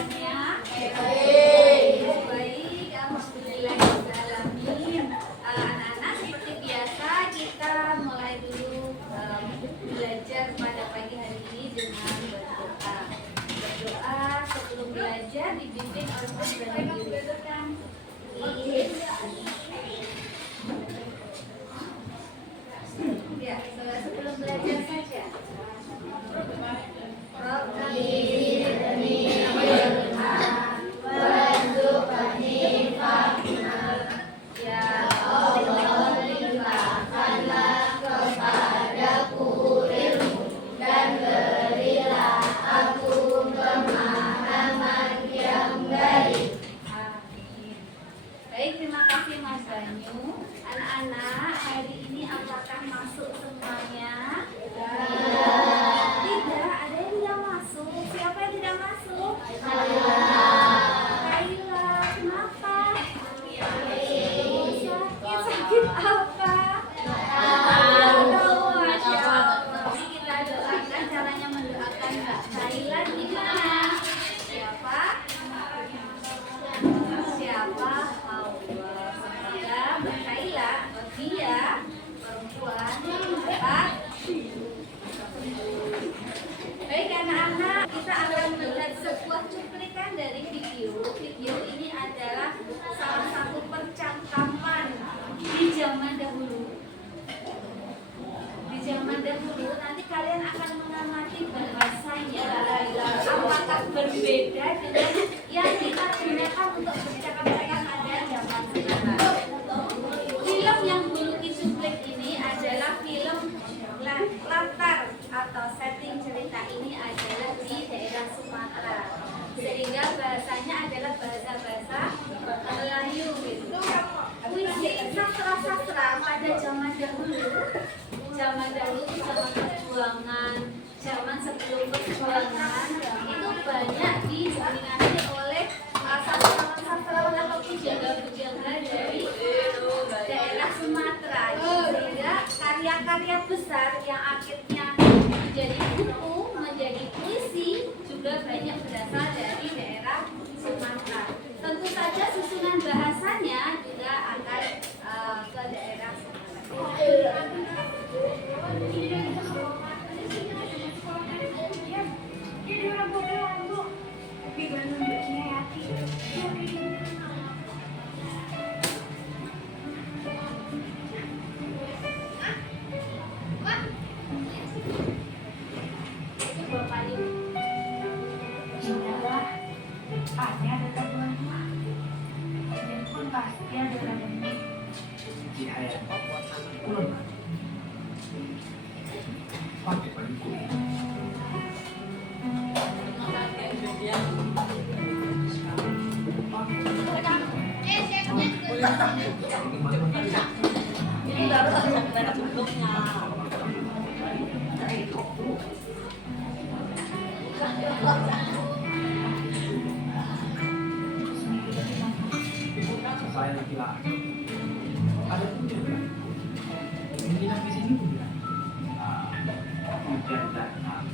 kabarnya? Baik, alhamdulillahirobbilalamin. Anak-anak seperti biasa kita mulai dulu belajar pada pagi hari ini dengan berdoa. Berdoa sebelum belajar dibimbing oleh guru. Ya, sebelum belajar saja. Baik, terima kasih Mas Banyu. Anak-anak, hari ini apakah masuk semuanya? Tidak, ada yang tidak masuk. Siapa yang tidak masuk? Kaila, kenapa? Sakit apa? Masya Allah. Kita doakan, caranya mendoakan Mbak Kaila gimana? Siapa? Allah. Semoga Mbak Kaila, dia perempuan cepat. Baik anak-anak, kita akan melihat sebuah cuplikan dari video. Video ini adalah salah satu percakapan di zaman dahulu. Di zaman dahulu, nanti kalian akan mengamati bahasanya apakah berbeda dengan yang kita gunakan untuk percakapan pada zaman sekarang. Film yang dulu dicuplik ini adalah film latar atau setting cerita ini adalah di daerah Sumatera, sehingga bahasanya adalah bahasa-bahasa Melayu gitu. Puisi sastra-sastra pada zaman dahulu zaman perjuangan, zaman sebelum perjuangan itu banyak didominasi oleh sastrawan-sastrawan atau pujangga-pujangga dari daerah Sumatera, sehingga karya-karya besar yang akhirnya menjadi buku, menjadi puisi juga banyak berasal dari daerah Sumatera. Tentu saja susunan bahasanya juga akan ke daerah Sumatera. Hanya dekat Tuhan, dan pun pasti ada ladangnya. Jihaya, pulang pakai baju kuning. Ini baru ada bentuknya. Saya laki-laki. Ada pun juga. Yang bilang di sini juga. Hujan datang.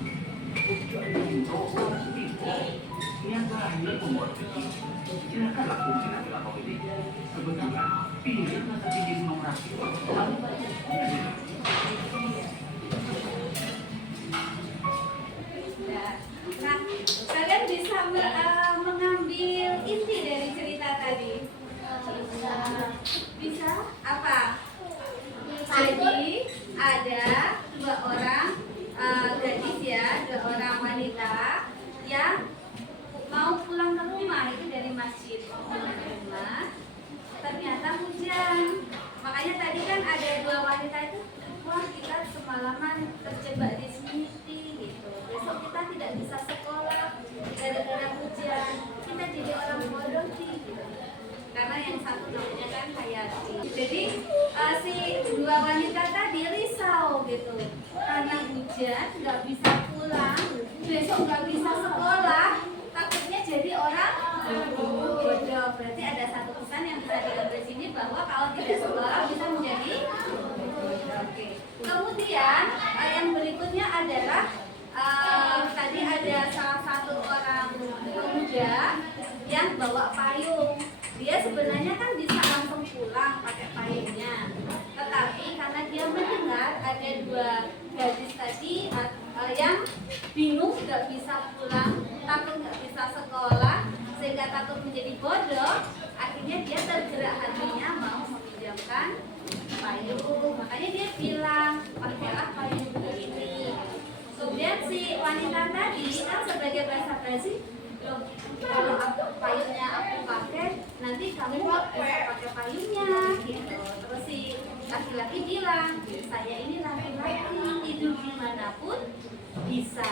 Yang terakhir membuat kecil. Silakanlah fungsi adalah pemilik. Kebetulan pilih masa tinggi gunung Rapi. Nah, kalian bisa mengambil inti dari cerita tadi. Bisa? Apa? Tadi ada dua orang gadis ya, dua orang wanita yang mau pulang ke rumah, itu dari masjid pulang ke rumah. Ternyata hujan. Makanya tadi kan ada dua wanita itu, wah kita semalaman terjebak di sini gitu. Besok kita tidak bisa sekolah gara-gara hujan. Kita jadi orang bodoh gitu. Karena yang satu namanya kan Hayati. Jadi si dua wanita tadi risau gitu. Karena hujan nggak bisa pulang, besok nggak bisa sekolah, takutnya jadi orang bodoh. Berarti ada satu pesan yang bisa diambil di sini bahwa kalau tidak sekolah bisa menjadi bodoh. Oke. Kemudian yang berikutnya adalah tadi ada salah satu orang pemuda yang bawa payung. Dia sebenarnya kan bisa langsung pulang pakai payungnya, tetapi karena dia mendengar ada dua gadis tadi yang bingung nggak bisa pulang, takut nggak bisa sekolah, sehingga takut menjadi bodoh, akhirnya dia tergerak hatinya mau meminjamkan payung. Makanya dia bilang, pakailah payung ini. Kemudian si wanita tadi kan sebagai bahasa basi, loh, kalau payungnya aku pakai, nanti kamu nggak bisa pakai payungnya gitu. Terus si laki-laki bilang, saya ini laki-laki, tidur dimanapun bisa.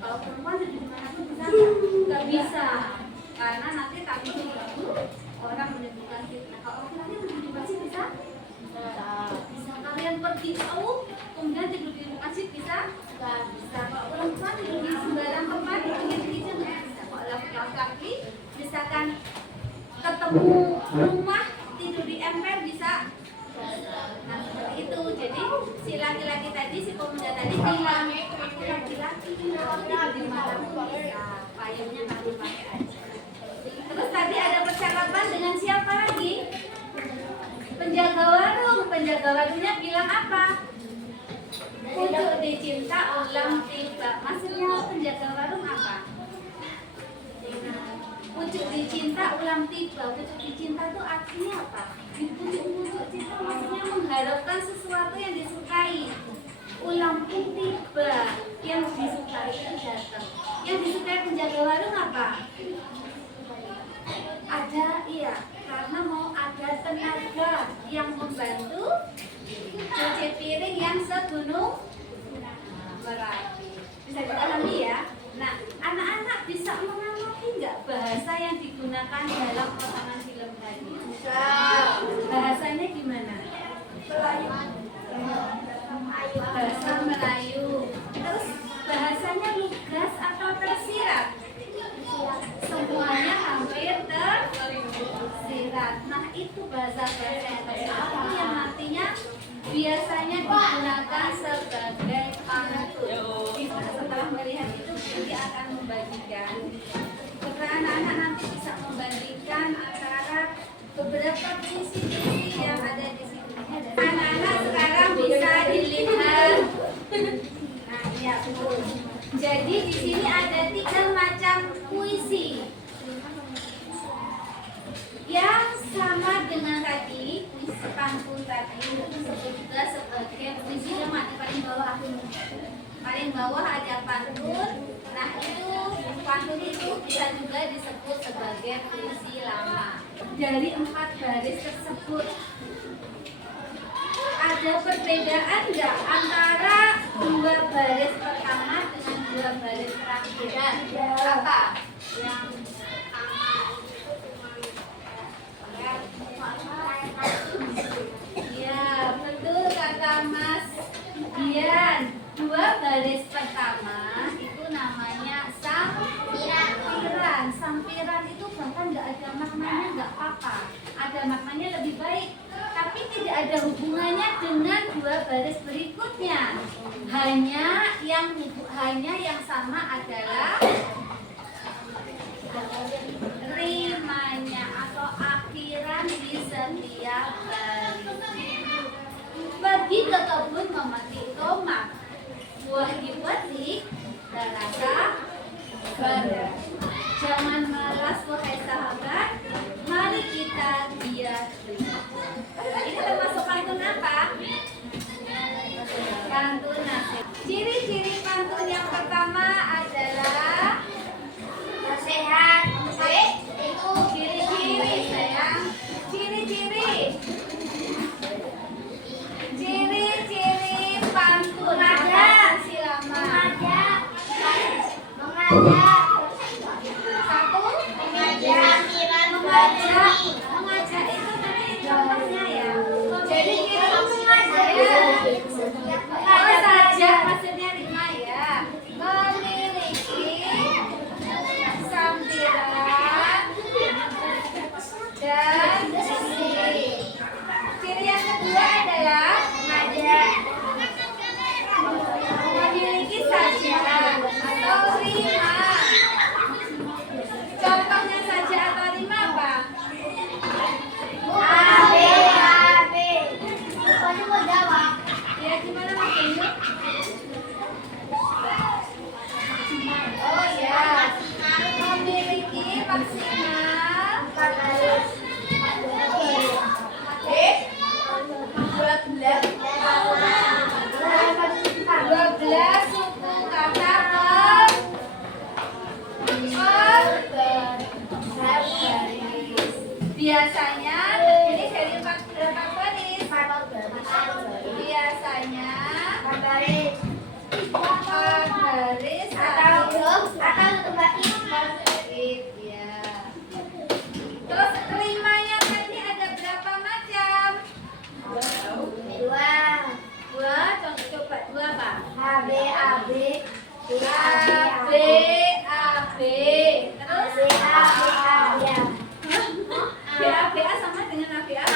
Kalau perempuan tidur dimanapun bisa nggak bisa, karena nanti takut itu orang menimbulkan fitnah. Kalau laki-laki tidur di masjid bisa? Bisa. Kalian pergi jauh kemudian tidur di masjid bisa? Nggak bisa. Kalau perempuan tidur di sembarang tempat di pinggir gereja nggak bisa. Kalau laki-laki misalkan ketemu rumah tidur di emper bisa? Nah seperti itu. Jadi si laki-laki tadi, si pemuda tadi bilang, aku laki-laki tidur di mana pun bisa, payungnya kamu pakai aja. Terus tadi ada percakapan dengan siapa lagi? Penjaga warung. Penjaga warungnya bilang apa? Pucuk dicinta ulang tiba. Maksudnya penjaga warung apa? Pucuk dicinta ulang tiba. Pucuk dicinta itu artinya apa? Pucuk cinta maksudnya mengharapkan sesuatu yang disukai. Ulang tiba, yang disukai itu datang. Yang disukai penjaga warung apa? Ada, iya, karena mau ada tenaga yang membantu cuci piring yang segunung berat. Bisa dipahami ya. Nah, anak-anak bisa mengamati nggak bahasa yang digunakan dalam potongan film tadi? Bisa. Bahasanya gimana? Melayu. Bahasa Melayu. Terus bahasanya lugas atau tersirat? Semuanya hampir tersirat. Nah itu bahasa-bahasa yang tersirat yang nantinya biasanya digunakan sebagai pantun. Setelah melihat itu nanti akan membagikan. Supaya anak-anak nanti bisa membandingkan antara beberapa puisi-puisi yang ada di sini. Anak-anak sekarang bisa dilihat. Nah ya betul. Jadi di sini ada 3 macam puisi yang sama dengan tadi, puisi pantun tadi itu disebut juga sebagai puisi lemah. Di paling bawah, paling bawah ada pantun. Nah itu pantun itu bisa juga disebut sebagai puisi lama. Dari 4 baris tersebut ada perbedaan nggak antara 2 baris pertama dengan 2 baris terakhir? Apa? Ya, betul kata Mas Dian. 2 baris pertama itu namanya sampiran. Sampiran itu bahkan nggak ada maknanya, nggak apa-apa. Ada maknanya lebih baik, tapi tidak ada hubungannya dengan 2 baris berikutnya. Hanya yang sama adalah rimanya atau akhiran di setiap baris. Pergi ke kebun memetik tomat, buah dipetik dan rasa berat. Jangan malas wahai sahabat, mari kita giat beli. Ini termasuk pantun apa? Pantun nasib. Ciri-ciri pantun yang pertama adalah sehat. Itu ciri-ciri sayang. Ciri-ciri pantun ada silama. Satu mengajak itu nanti contohnya ya. Jadi kita apa saja maksudnya Rima ya, memiliki sampiran dan ciri. Ciri yang kedua adalah memiliki sajian atau rima. Contohnya Biasanya terdiri dari berapa baris? Biasanya 4 baris atau baris ya. Terus kelimanya tadi ada berapa macam? Dua, coba dua apa? A B terus BA sama dengan ABAB.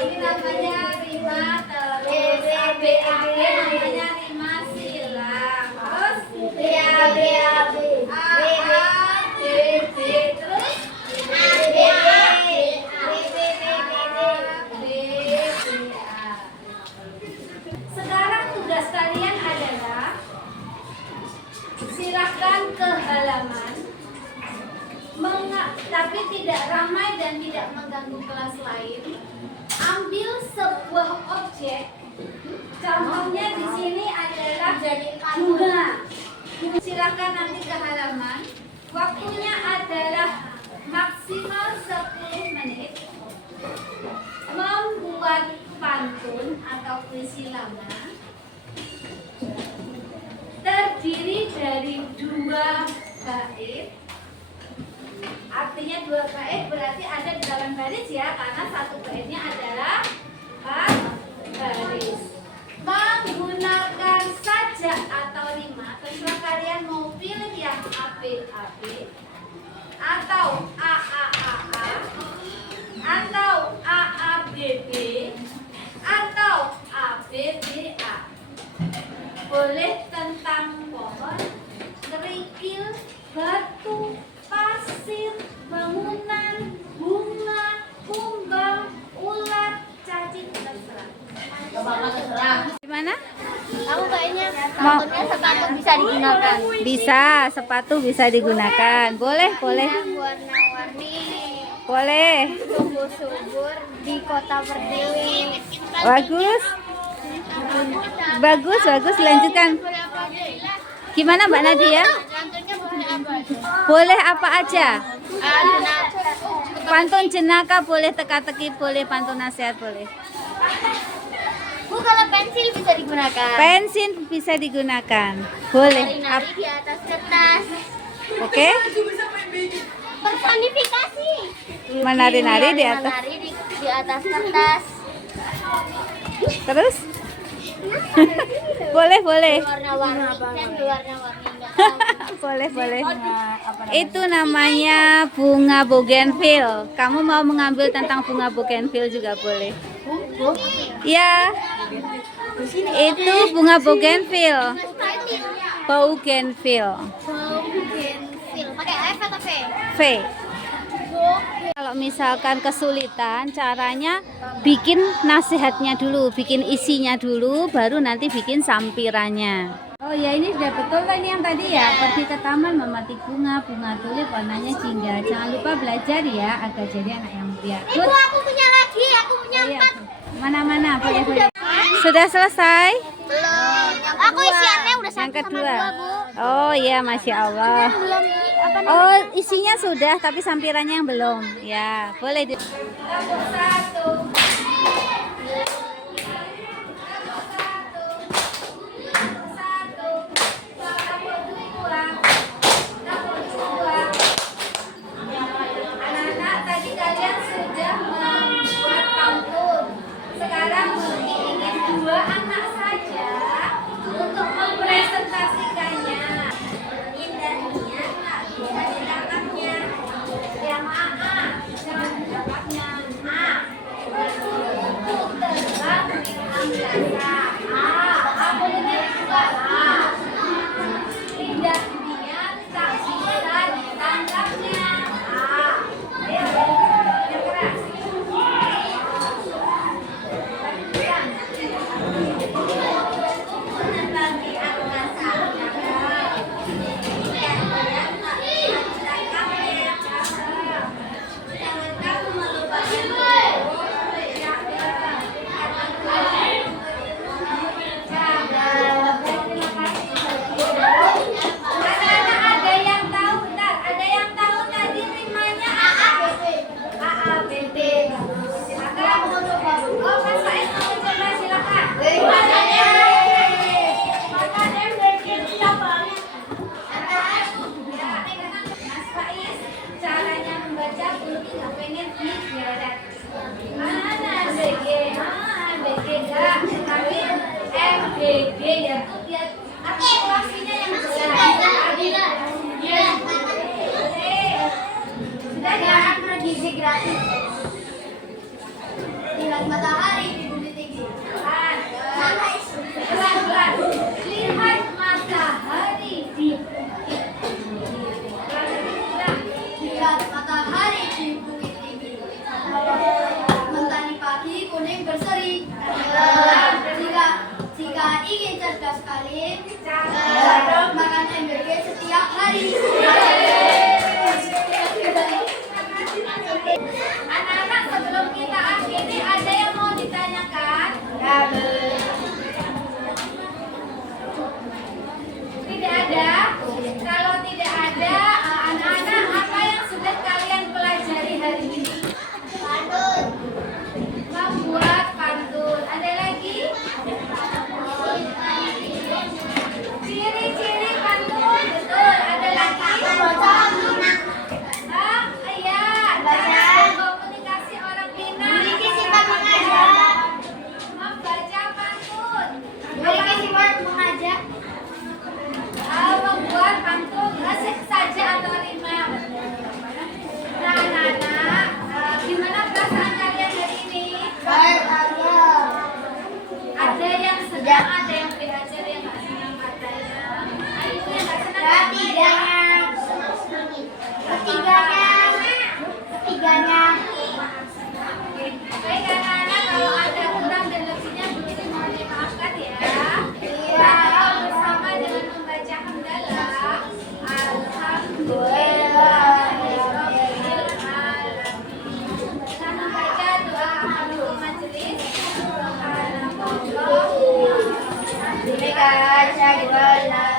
Ini namanya rima, terus ABAB namanya rima silang. Terus AABB terus Sekarang tugas kalian adalah silahkan ke halaman, tapi tidak ramai dan tidak mengganggu kelas lain. Ambil sebuah objek. Contohnya di sini adalah bunga. Silakan nanti ke halaman. Waktunya adalah maksimal 10 menit. Membuat pantun atau puisi lama terdiri dari 2 bait. Artinya 2 bait berarti ada 8 baris ya, karena satu baitnya adalah 4 baris. Menggunakan sajak atau rima, terserah kalian mau pilih yang ABAB atau AAAA atau AABB atau ABBA. Boleh tentang pohon, kerikil, batu, pasir, bangunan, bunga, kumbang, ulat, cacing, terserah. Gimana? Aku kayaknya sepatu bisa digunakan. Bisa, sepatu bisa digunakan. Boleh. Warna-warni. Boleh. Subur-subur di kota berdiri. Bagus, lanjutkan. Gimana Mbak Nadia? Contohnya boleh apa aja? Boleh apa aja? Nah, Pantun jenaka boleh, teka-teki boleh, pantun nasihat boleh. Bu, kalau pensil bisa digunakan. Pensil bisa digunakan. Boleh. Nari-nari di atas kertas. Oke? Personifikasi. Menari-nari di atas. Menari di atas kertas. Terus? boleh. Warna-warni dan berwarna-warni. boleh. Itu namanya bunga bougainville. Kamu mau mengambil tentang bunga bougainville juga boleh. Ya. Itu bunga bougainville. Bougainville. Pakai F atau V? V. Kalau misalkan kesulitan, caranya bikin nasihatnya dulu, bikin isinya dulu, baru nanti bikin sampirannya. Oh ya, ini sudah betul lah ini yang tadi ya. Pergi ke taman memetik bunga tulip warnanya jingga. Jangan lupa belajar ya, agar jadi anak yang mulia. Ibu, aku punya lagi, aku punya 4. Mana? Boleh. Sudah selesai? Belum. Aku isiannya udah Yang 1 sama kedua. 2, Bu. Oh iya, Masya Allah. Belum Oh, isinya sudah, tapi sampirannya yang belum. Ya, boleh. Nomor 1. Anak-anak, tadi kalian sudah membuat pantun. Sekarang Budi ingin 2 anak saja untuk mempresentasikannya. Indahnya tak bisa ditangkapnya. Yang AA, jangan dapatnya A. GG ya tuh lihat artikulasinya yang jelas. Sudah ya, aku gizi gratis. Lihat matahari di bumi tinggi. Pelan-pelan. Lihat matahari di bukit tinggi. Lihat matahari di bukit tinggi. Mentari pagi kuning berseri. Jika ingin cerdas sekali, makan MBG setiap hari. Anak-anak, sebelum kita akhiri, ada yang mau ditanyakan? Tidak ada? Kalau tidak ada, anak-anak, apa yang sudah kalian pelajari hari ini? Pantun. Membuat pantun. Ada lagi? Ciri-ciri pantun. Betul. Ada lagi? Iya. Komunikasi orang Minang. Membaca pantun. Membuat pantun. Asik saja atau rima. Nah, anak-anak, gimana perasaan kalian hari ini? Ada yang senang, ada yang belajar, yang nggak senang katanya. Ayo yang nggak senang. Ketiganya. Baik anak-anak, kalau ada kurang dan lebihnya begini mohon dimaafkan ya. Kita bersama dengan membaca hamdalah. Alhamdulillah. Dengan membaca doa penutup majelis. Subhanallah.